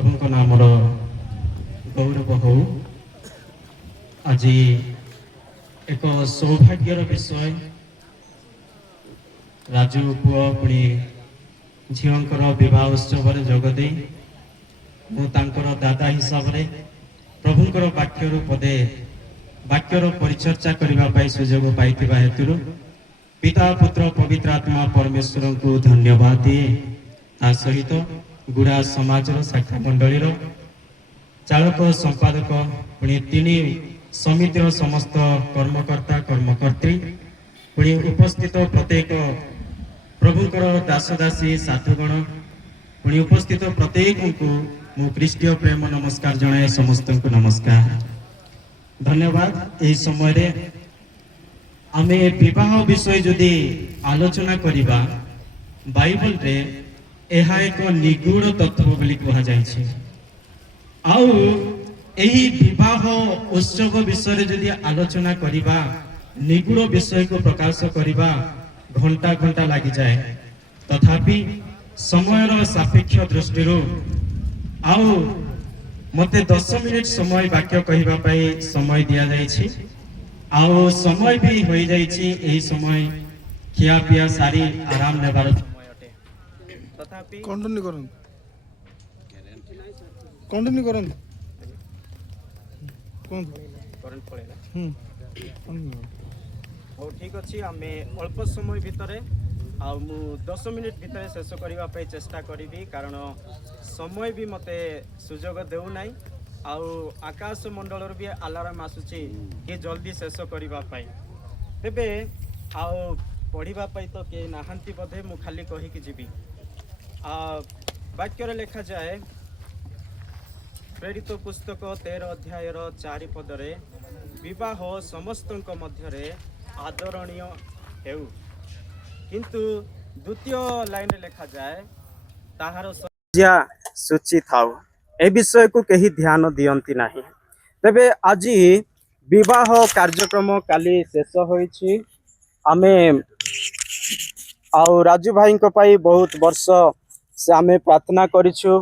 प्रभु को नामर गौरव हो। आज एक सौभाग्यर विषय राजू पुओ पुणी झीवर विवाह उत्सव जोगदे मुझर दादा हिसाब से प्रभुंर वाक्यर पदे वाक्यर परिचर्चा करने सुजोग पाई हेतु पिता पुत्र पवित्र आत्मा परमेश्वर को धन्यवाद दिए। ता सहित गुड़ा समाज शाखा मंडल चालक संपादक पुणी तीन समितिर समस्त कर्मकर्ता कर्मकर्त्री पुणी उपस्थित प्रत्येक प्रभुंकर दासदासी साधुगण पुणी उपस्थित प्रत्येक को मु ख्रीष्टीय प्रेम नमस्कार जनाए। समस्त को नमस्कार धन्यवाद। यही समय आमे विवाह विषय जदि आलोचना करिबा बाइबल रे एहा एक निगूढ़ तत्व बोली कहा जायछि। आउ एही विवाह उत्सव विषय जदि आलोचना करिबा निगूढ़ विषय को प्रकाश करिबा घंटा घंटा लगी जाए। तथापि समयर सापेक्ष दृष्टि आउ मते 10 मिनिट समय वाक्य कहवा पाई समय दिया जायछि। आउ समय भी हो जायछि। एही समय खिया पिया सारी आराम नेबार समय अटे। तथापि कंटिन्यू करन करंट पळेला हो ठीक अछि। आमे अल्प समय भितरे आ मु 10 मिनिट भितरे शेष करबा पे चेष्टा करिबी कारण समय भी मते सुजोग देउ नाही। आउ आकाश मंडल भी अलार्म आसुची कि जल्दी शेष करबा पाई। तेबे आउ पढ़िबा पाई तो के नाहंती बधे मु खाली कहि कि जीवी वाक्य रे लिखा जाए प्रेरित पुस्तक 13 अध्याय 4 पदरे विवाह समस्तक मध्यरे आदरणीय हेउ किंतु द्वितीय लाइन रे लिखा जाए ताहार सज्जा सूची थाउ। ए विषय को कहीं ध्यान दियंती नाही। तेबे आज विवाह कार्यक्रम काली शेष होईछि। आमे आउ राजू भाई को पाई बहुत वर्ष से आमे प्रार्थना करिछु।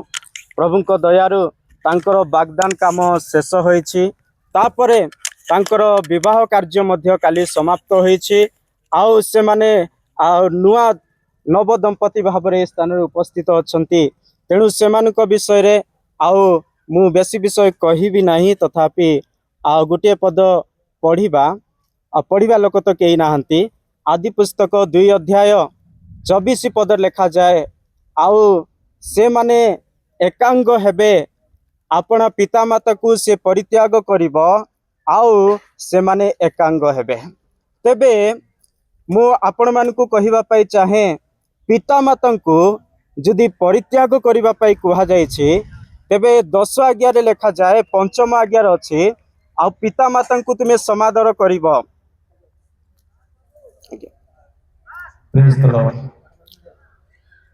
प्रभु को दयारु तांकर वाग्दान काम शेष होईछि। तापरे तांकर विवाह कार्य मध्य काली समाप्त होईछि। आउ से माने नुआ नव दंपति भाव में स्थान उपस्थित अछंती। तेणु सेमानक विषय रे आउ मु बेसी विषय कहिबी नाही। तथापि गोटे पद पढ़िबा लोक तो केही नाहंती। आदि पुस्तक 2 अध्याय 24 पद लिखा जाए आउ से माने एकांग हेबे अपना पिता माता को से परित्याग करिबो आउ से माने एकांग हेबे। तेबे मु आपण मान को कहिबा पाई चाहे पिता माता को जदि परित्याग करिबा पाई कहा जायछि तेबे 10 आज्ञा रे लिखा जाए 5म आज्ञा रे अछि आ पिता माता को तुमे समादर करिबो।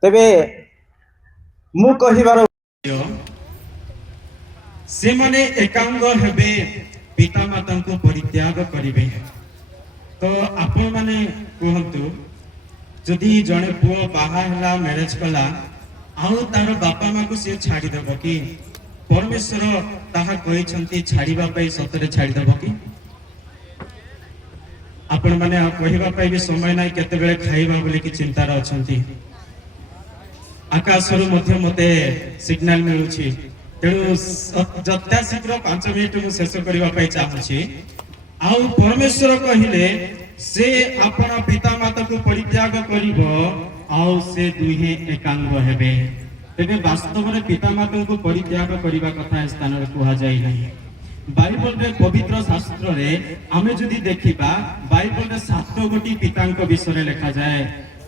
तेबे मु कहिबार से माने एकांग हेबे पिता माता को परित्याग करिवे। तो आपण माने कहंतु जदि जने पुओ बाहा हला मैरिज कला आउ तार बापा माँ को सी छाड़ी देव कि परमेश्वर ताहा कहिसंती छाड़ीबा पई सतरे छाड़ी देव कि आपण माने कहिबा पई भी समय नाही केते बेले खाइबा बोली कि चिंता रे अछंती। आकाश रु मध्य मते सिग्नल मिलुछि। तेणु जत्ता शीघ्र 5 मिनिट मु शेष करबा पई चाहूछि। आउ परमेश्वर कहिले से अपना पिता माता को परित्याग करिवो आउ से दुहे एकांग हेबे। तेबे वास्तव में पिता माता को परित्याग करिबा कथा स्थान रे कहा जाय नाही। बाइबल रे पवित्र शास्त्र रे आमे जदि देखिबा बाइबल रे 7 गोटी पितांक विषय लिखा जाए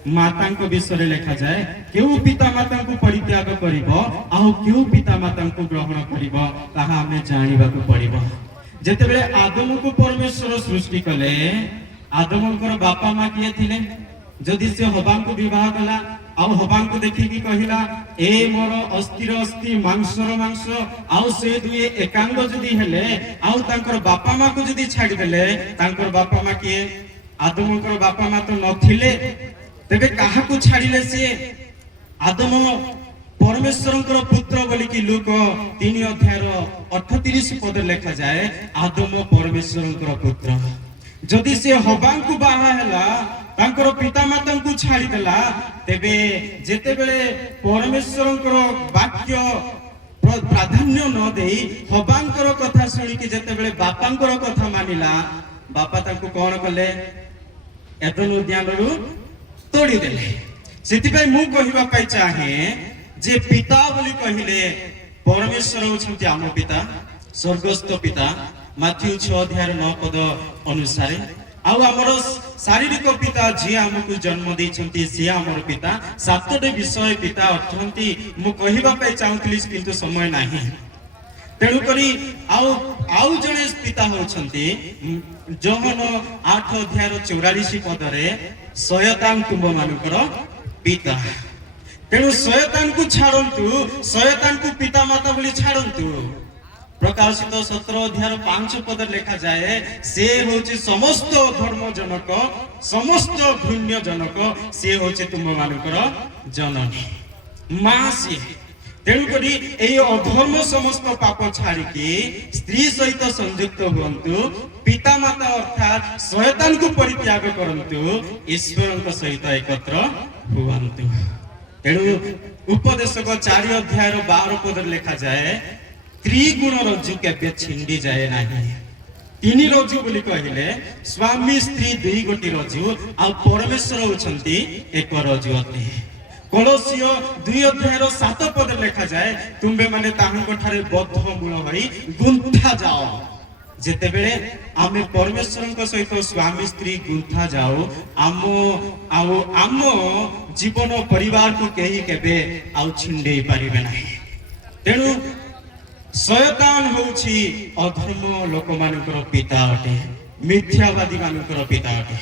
मातांक विषय लिखा जाए केउ पिता माता को परित्याग करिवो आउ केउ पिता माता को ग्रहण करिवो ताहा आमे जानिबा को पड़िबो। जेते बेले आदम को परमेश्वर सृष्टि कले आदमकर बापा माँ किए थिले जदि से हबां को विवाह कला आउ हबां को देखिकी कहिला ए मोर अस्थिर अस्थि मांसर मांस आउ से दुए एकांग जदि हेले आउ तांकर बापा माँ को जदि छाड़ी देले तांकर बापा माँ किए आदमकर बापा माँ तो नथिले तेबे काहा को छाड़िले से आदम परमेश्वर पुत्र बोली कि लूक 3 अध्याय 38 पद लिखा जाए आदम परमेश्वर पुत्र जदि से हवा को बाहा तांकर पिता माता को छाड़ी देला तेबे जेते बेले परमेश्वर वाक्य प्राधान्य न दे हबांकर कथा शुणी कि जेते बेले बापांकर कथा मानिला बापा तांको कौन कले एदन उद्यान रु तोड़ी देले सेति मु कहिबा पाई चाहे जे पिता बोली कहिले परमेश्वर होछंती आम पिता स्वर्गस्थ पिता माथ्यू 6 अध्याय 9 पद अनुसार आउ हमर शारीरिक पिता जे हमकु जन्म दैछंती से हमर पिता सातटे विषय पिता अर्थंती मु कहिबा पाई चाहतली किंतु समय नाही तेणु करी आउ जणे पिता होछंती जोहन 8 अध्याय 44 पद रे शयतान तुम मानकर पिता तेणु शयतान को छाड़ंतु शयतान को पिता माता बोली छाड़ंतु प्रकाशित 17 अध्याय 5 पद लिखा जाए से होची समस्त धर्म जनक समस्त घृण्य जनक से होची तुम मानकर जननी मां से तेणु करी एई अधर्म समस्त पाप छाड़ी की स्त्री सहित संयुक्त हुंतु पिता माता अर्थात शयतान को परित्याग करंतु ईश्वर सहित एकत्र हुंतु तेणु उपदेशक 4 अध्याय 12 पद लिखा जाए त्रिगुण रज्जु केबे छिंडी जाए नाही तीन रज्जु बोली कहिले स्वामी स्त्री दुई गोटी रज्जु आ परमेश्वर होछंती एक रज्जु अते कलसियो 2 अध्याय 7 पद लिखा जाए तुंबे माने ताहंको ठारे बद्ध मूल होई गुंथा जाओ जेते बेले आमे परमेश्वर सहित स्वामी स्त्री गुंथा जाओ आम जीवन परिवार को कहीं केबे आउ छिंडे पारिबे नाही तेणु शयतान होउछि अधर्म लोक मानकर पिता अटे मिथ्यावादी मानकर पिता अटे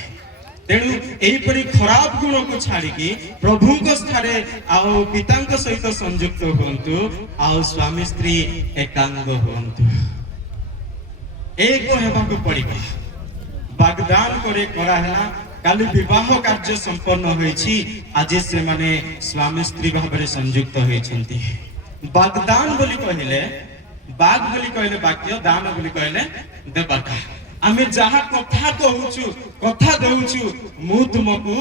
तेणु एहीपरि खराब गुण को छाड़ी की प्रभु को स्थारे आउ पितांक सहित संयुक्त हुंतु आउ स्वामी स्त्री एकांग हुंतु एक हेबाकु पड़िबा वाग्दान करे करा हैला काली विवाह कार्य संपन्न होईछि आज से माने स्वामी स्त्री भाव में संयुक्त होईछंती वाग्दान बोली कहले बाग बोली कहले वाक्य दान बोली कहले देबाका आमे जहा कथा कहूछु कथा देउछु मु तुमको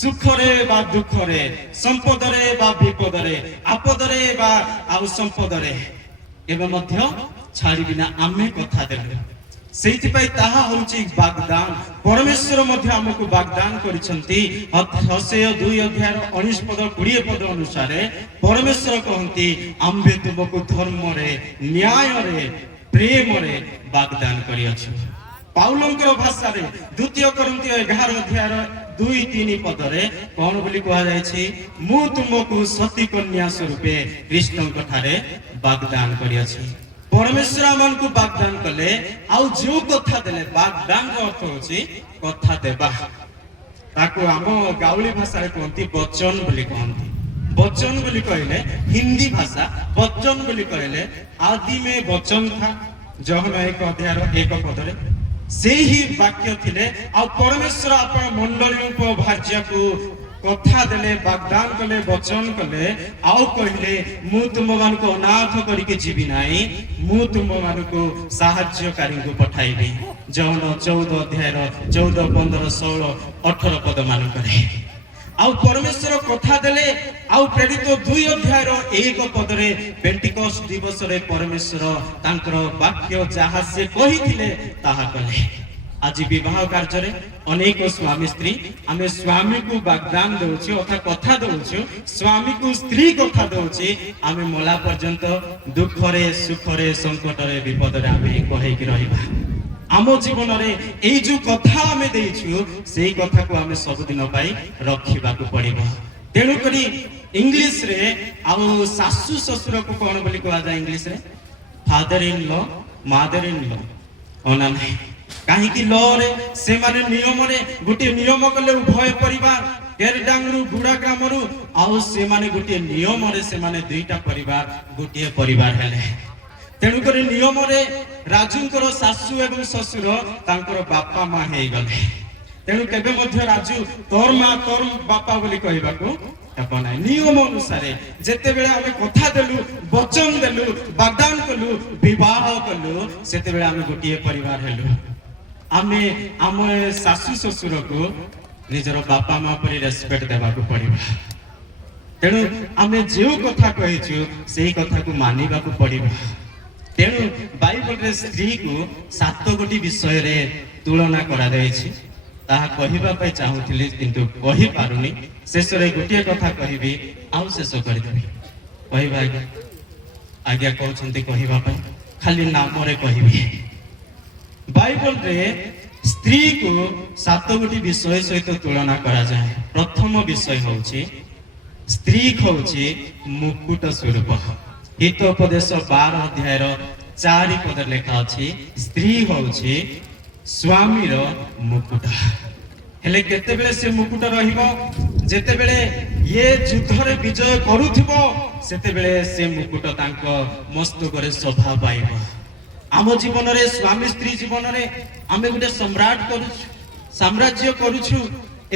सुखरे बा दुखरे संपदरे बा विपदरे आपदरे बा आउ संपदरे एबे मध्य छाड़ी बिना आमे कथा देले सेति पई ताहा होची वाग्दान परमेश्वर मध्य हमको वाग्दान करिसंती हसेय 2 अध्याय 19 पद 20 पद अनुसार परमेश्वर कहंती आम्बे तुमको धर्म रे न्याय रे प्रेम रे वाग्दान करियछु पाउलंकर भाषा रे 2 कोरिन्थी 11 अध्याय 2-3 पद रे कोन बोली कहा जाय छी मु तुमको सती कन्या स्वरूपे कृष्ण ठारे वाग्दान करियछि परमेश्वर मन को वाग्दान कले आउ जो कथा देले वाग्दान रो अर्थ होची कथा देबा ताको हम गाउली भाषा रे कहंती वचन बोली कहंती वचन बोली कहले हिंदी भाषा वचन बोली कहले आदि में वचन था जहन 1 अध्याय 1 पद रे से ही वाक्य थिले आ परमेश्वर अपन मंडली को भाज्य को कथा देले वाग्दान कले वचन कले आउ कहले मु तुम मान को अनाथ करके जीवी नाही मु तुम मान को सहायकारी को पठाइबी जौन 14 अध्याय 14 15 16 18 पद मान करे आउ परमेश्वर कथा देले आउ प्रेरित 2 अध्याय 1 पद रे पेंटिकॉस्ट दिवस रे परमेश्वर तांकर वाक्य जहा से कहिथिले ताहा कले आज विवाह कार्य रे अनेक स्वामी स्त्री आमे स्वामी को वाग्दान दउछि अथा कथा दउछि स्वामी को स्त्री कथा दउछि आमे मला पर्यंत दुख रे सुख रे संकट रे विपद रे आमे कहि कि रहिबा आम जीवन रे एई जो कथा आमे देइछु सेही कथा को आमे सब दिन पाई रखिबा को पड़िबो तेणु करी इंग्लिश रे आउ सासु ससुर को कोन बोली कहला जाय इंग्लिश रे father in law mother in law ओना नहीं कहीं की लॉ रे से माने नियम रे गोटे नियम कले उभय परिवार केरडांगरु गुडा ग्रामरु आउ से माने गोटे नियम रे से माने दुईटा परिवार गोटे परिवार हेले तेणु कर नियम रे राजूंकर सासु एवं ससुर तांकर बापा मां हे गले तेणु केबे मध्य राजू तोर मां तोर बापा बोली कहबाकू ହେବ ନାହିଁ। ନିୟମ ଅନୁସାରେ ଯେତେବେଳେ ଆମେ କଥା ଦେଲୁ, ବଚନ ଦେଲୁ, ବାଗଦାନ କଲୁ, ବିବାହ କଲୁ, ସେତେବେଳେ ଆମେ ଗୋଟିଏ ପରିବାର ହେଲୁ। ଆମେ ଆମ ଶାଶୁ ଶ୍ୱଶୁରକୁ ନିଜର ବାପା ମା ପରି ରେସପେକ୍ଟ ଦେବାକୁ ପଡିବ। ତେଣୁ ଆମେ ଯେଉଁ କଥା କହିଛୁ ସେଇ କଥାକୁ ମାନିବାକୁ ପଡିବ। ତେଣୁ ବାଇବଲରେ ସ୍ତ୍ରୀକୁ 7 ବିଷୟରେ ତୁଳନା କରାଯାଇଛି। ତାହା କହିବା ପାଇଁ ଚାହୁଁଥିଲି କିନ୍ତୁ କହିପାରୁନି। ଶେଷରେ ଗୋଟିଏ କଥା କହିବି, ଆଉ ଶେଷ କରିଦେବି। କହିବା ଆଜ୍ଞା କହୁଛନ୍ତି କହିବା ପାଇଁ, ଖାଲି ନାମରେ କହିବି। ବାଇବଲରେ ସ୍ତ୍ରୀକୁ 7 ବିଷୟ ସହିତ ତୁଳନା କରାଯାଏ। ପ୍ରଥମ ବିଷୟ ହେଉଛି ସ୍ତ୍ରୀ ହେଉଛି ମୁକୁଟ ସ୍ୱରୂପ। ହିତୋପଦେଶ 12 ଅଧ୍ୟାୟର 4 ପଦରେ ଲେଖା ଅଛି, ସ୍ତ୍ରୀ ହେଉଛି ସ୍ୱାମୀର ମୁକୁଟ। ହେଲେ କେତେବେଳେ ସେ ମୁକୁଟ ରହିବ? ଯେତେବେଳେ ଇଏ ଯୁଦ୍ଧରେ ବିଜୟ କରୁଥିବ, ସେତେବେଳେ ସେ ମୁକୁଟ ତାଙ୍କ ମସ୍ତକରେ ଶୋଭା ପାଇବ। ଆମ ଜୀବନରେ, ସ୍ୱାମୀ ସ୍ତ୍ରୀ ଜୀବନରେ ଆମେ ଗୋଟେ ସମ୍ରାଟ କରୁଛୁ, ସାମ୍ରାଜ୍ୟ କରୁଛୁ।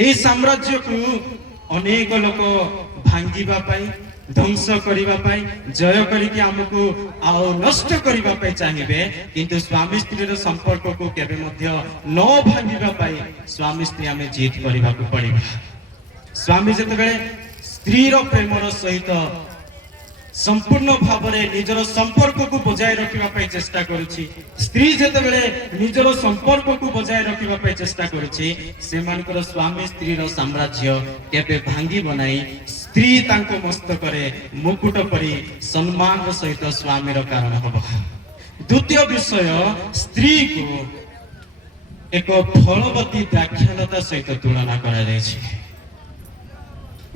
ଏହି ସାମ୍ରାଜ୍ୟକୁ ଅନେକ ଲୋକ ଭାଙ୍ଗିବା ପାଇଁ, ଧ୍ୱଂସ କରିବା ପାଇଁ, ଜୟ କରିକି ଆମକୁ ଆଉ ନଷ୍ଟ କରିବା ପାଇଁ ଚାହିଁବେ। କିନ୍ତୁ ସ୍ୱାମୀ ସ୍ତ୍ରୀର ସମ୍ପର୍କକୁ କେବେ ମଧ୍ୟ ନ ଭାଙ୍ଗିବା ପାଇଁ ସ୍ୱାମୀ ସ୍ତ୍ରୀ ଆମେ ଜିଦ୍ କରିବାକୁ ପଡିବ। ସ୍ୱାମୀ ଯେତେବେଳେ ସ୍ତ୍ରୀର ପ୍ରେମର ସହିତ ସମ୍ପୂର୍ଣ୍ଣ ଭାବରେ ନିଜର ସମ୍ପର୍କକୁ ବଜାୟ ରଖିବା ପାଇଁ ଚେଷ୍ଟା କରୁଛି, ସ୍ତ୍ରୀ ଯେତେବେଳେ ନିଜର ସମ୍ପର୍କକୁ ବଜାୟ ରଖିବା ପାଇଁ ଚେଷ୍ଟା କରୁଛି, ସେମାନଙ୍କର ସ୍ୱାମୀ ସ୍ତ୍ରୀର ସାମ୍ରାଜ୍ୟ କେବେ ଭାଙ୍ଗିବ ନାହିଁ। ସ୍ତ୍ରୀ ତାଙ୍କ ମସ୍ତକରେ ମୁକୁଟ ପରି ସମ୍ମାନର ସହିତ ସ୍ୱାମୀର କାରଣ ହେବ। ଦ୍ୱିତୀୟ ବିଷୟ, ସ୍ତ୍ରୀକୁ ଏକ ଫଳବତୀ ଦ୍ରାକ୍ଷାଲତା ସହିତ ତୁଳନା କରାଯାଇଛି।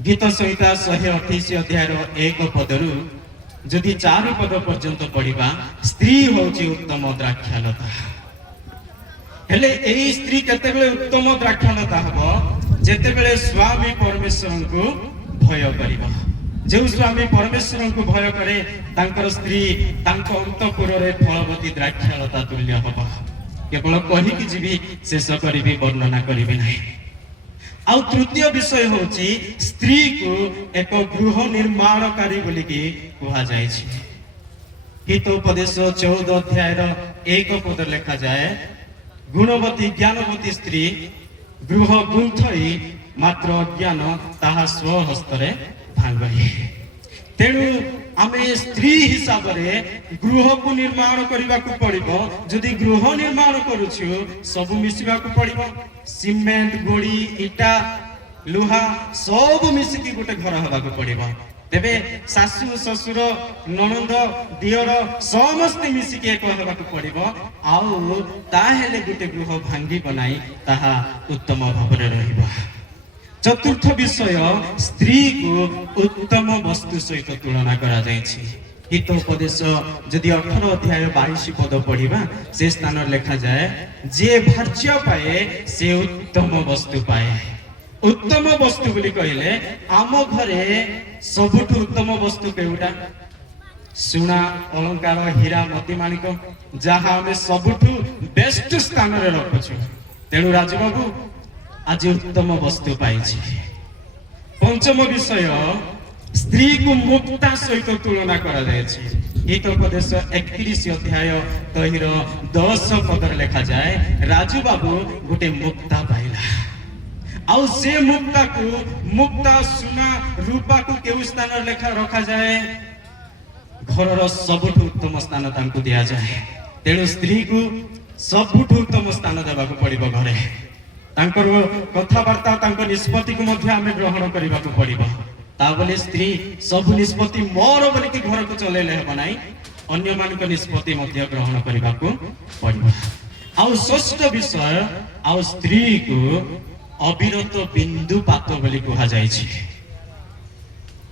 ଗୀତ ସଂହିତା 128 ଅଧ୍ୟାୟର 1 ପଦରୁ ଯଦି 4 ପଦ ପର୍ଯ୍ୟନ୍ତ ପଢିବା, ସ୍ତ୍ରୀ ହେଉଛି ଉତ୍ତମ ଦ୍ରାକ୍ଷାଲତା। ହେଲେ ଏହି ସ୍ତ୍ରୀ କେତେବେଳେ ଉତ୍ତମ ଦ୍ରାକ୍ଷାଲତା ହେବ? ଯେତେବେଳେ ସ୍ୱାମୀ ପରମେଶ୍ୱରଙ୍କୁ ଭୟ କରିବ। ଯେଉଁ ସ୍ୱାମୀ ପରମେଶ୍ୱରଙ୍କୁ ଭୟ କରେ, ତାଙ୍କର ସ୍ତ୍ରୀ ତାଙ୍କ ଅନ୍ତଃପୁରରେ ଫଳବତୀ ଦ୍ରାକ୍ଷାଲତା ତୁଲ୍ୟ ହେବ। କେବଳ କହିକି ଯିବି, ଶେଷ କରିବି, ବର୍ଣ୍ଣନା କରିବି ନାହିଁ। ଆଉ ତୃତୀୟ ବିଷୟ ହେଉଛି ସ୍ତ୍ରୀକୁ ଏକ ଗୃହ ନିର୍ମାଣକାରୀ ବୋଲିକି କୁହାଯାଇଛି। ହିତୋପଦେଶ 14 ଅଧ୍ୟାୟର 1 ପଦରେ ଲେଖାଯାଏ, ଗୁଣବତୀ ଜ୍ଞାନବତୀ ସ୍ତ୍ରୀ ଗୃହ ଗୁନ୍ଥଇ, ମାତ୍ର ଅଜ୍ଞାନ ତାହା ସ୍ୱହସ୍ତରେ ଭାଙ୍ଗଇ। ତେଣୁ ଆମେ ସ୍ତ୍ରୀ ହିସାବରେ ଗୃହକୁ ନିର୍ମାଣ କରିବାକୁ ପଡିବ। ଯଦି ଗୃହ ନିର୍ମାଣ କରୁଛୁ, ସବୁ ମିଶିବାକୁ ପଡିବ। ସିମେଣ୍ଟ, ଗୋଡି, ଇଟା, ଲୁହା ସବୁ ମିଶିକି ଗୋଟେ ଘର ହେବାକୁ ପଡିବ। ତେବେ ଶାଶୁ ଶ୍ୱଶୁର, ନଣନ୍ଦ, ଦିଅର ସମସ୍ତେ ମିଶିକି ଏକ ହେବାକୁ ପଡିବ। ଆଉ ତାହେଲେ ଗୋଟେ ଗୃହ ଭାଙ୍ଗିବ ନାହିଁ, ତାହା ଉତ୍ତମ ଭାବରେ ରହିବ। ଚତୁର୍ଥ ବିଷୟ, ସ୍ତ୍ରୀକୁ ଉତ୍ତମ ବସ୍ତୁ ସହିତ ତୁଳନା କରାଯାଇଛି। ହିତୋପଦେଶ ଯଦି 18 ଅଧ୍ୟାୟ 22 ପଦ ପଢିବା, ସେ ସ୍ଥାନରେ ଲେଖାଯାଏ, ଯିଏ ଭାର୍ଯ୍ୟ ପାଏ ସେ ଉତ୍ତମ ବସ୍ତୁ ପାଏ। ଉତ୍ତମ ବସ୍ତୁ ବୋଲି କହିଲେ ଆମ ଘରେ ସବୁଠୁ ଉତ୍ତମ ବସ୍ତୁ କେଉଁଟା? ସୁନା, ଅଳଙ୍କାର, ହୀରା, ମୋତି ମାଣିକ, ଯାହା ଆମେ ସବୁଠୁ ବେଷ୍ଟ ସ୍ଥାନରେ ରଖୁଛୁ। ତେଣୁ ରାଜବାବୁ ଆଜି ଉତ୍ତମ ବସ୍ତୁ ପାଇଛି। ପଞ୍ଚମ ବିଷୟ, ସ୍ତ୍ରୀକୁ ମୁକ୍ତା ସହିତ ତୁଳନା କରାଯାଇଛି। ହିତୋପଦେଶ 31 ଅଧ୍ୟାୟ ତହିଁର 10 ପଦରେ ଲେଖାଯାଏ, ରାଜୁବାବୁ ଗୋଟେ ମୁକ୍ତା ପାଇଲା। ଆଉ ସେ ମୁକ୍ତାକୁ, ମୁକ୍ତା ସୁନା ରୂପାକୁ କେଉଁ ସ୍ଥାନରେ ରଖାଯାଏ? ଘରର ସବୁଠୁ ଉତ୍ତମ ସ୍ଥାନ ତାଙ୍କୁ ଦିଆଯାଏ। ତେଣୁ ସ୍ତ୍ରୀକୁ ସବୁଠୁ ଉତ୍ତମ ସ୍ଥାନ ଦେବାକୁ ପଡିବ ଘରେ। ତାଙ୍କର କଥାବାର୍ତ୍ତା, ତାଙ୍କ ନିଷ୍ପତ୍ତିକୁ ମଧ୍ୟ ଆମେ ଗ୍ରହଣ କରିବାକୁ ପଡିବ। ତା ବୋଲି ସ୍ତ୍ରୀ ସବୁ ନିଷ୍ପତ୍ତି ମୋର ବୋଲିକି ଘରକୁ ଚଲେଇଲେ ହେବ ନାହିଁ, ଅନ୍ୟମାନଙ୍କ ନିଷ୍ପତ୍ତି ମଧ୍ୟ ଗ୍ରହଣ କରିବାକୁ ପଡିବ। ଆଉ ଷଷ୍ଠ ବିଷୟ, ଆଉ ସ୍ତ୍ରୀକୁ ଅବିରତ ବିନ୍ଦୁପାତ ବୋଲି କୁହାଯାଇଛି।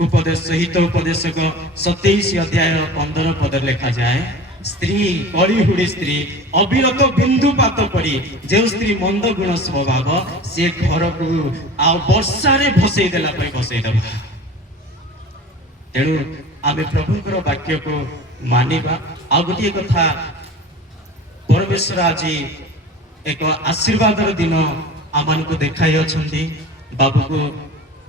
ଉପଦେଶ ହିତୋପଦେଶକ 27 ଅଧ୍ୟାୟ 15 ପଦରେ ଲେଖାଯାଏ, ସ୍ତ୍ରୀ କଳିହୁଡ଼ି ସ୍ତ୍ରୀ ଅବିରତ ବିନ୍ଦୁପାତ ପରି। ଯେଉଁ ସ୍ତ୍ରୀ ମନ୍ଦ ଗୁଣ ସ୍ୱଭାବ, ସେ ଘରକୁ ଆଉ ବର୍ଷାରେ ଭସେଇ ଦେଲା ପାଇଁ ଭସେଇ ଦେବ। ତେଣୁ ଆମେ ପ୍ରଭୁଙ୍କର ବାକ୍ୟକୁ ମାନିବା। ଆଉ ଗୋଟିଏ କଥା, ପରମେଶ୍ୱର ଆଜି ଏକ ଆଶୀର୍ବାଦର ଦିନ ଆମମାନଙ୍କୁ ଦେଖାଇ ଅଛନ୍ତି। ବାବୁକୁ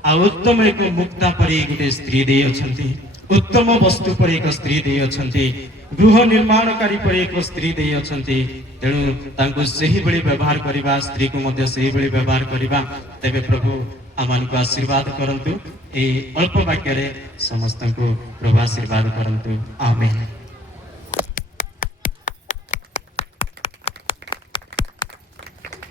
आ उत्तम एक मुक्ता परी गोटे स्त्री दे अछंती उत्तम वस्तु पर एक स्त्री दे अछंती गृह निर्माणकारी पर एक स्त्री दे अछंती तेणु तांको सही बड़ी व्यवहार करबा स्त्री को मध्य सही बड़ी व्यवहार करबा तबे प्रभु आमान को आशीर्वाद करंतु ए अल्प वाक्य रे समस्त को प्रभु आशीर्वाद करंतु आमेन।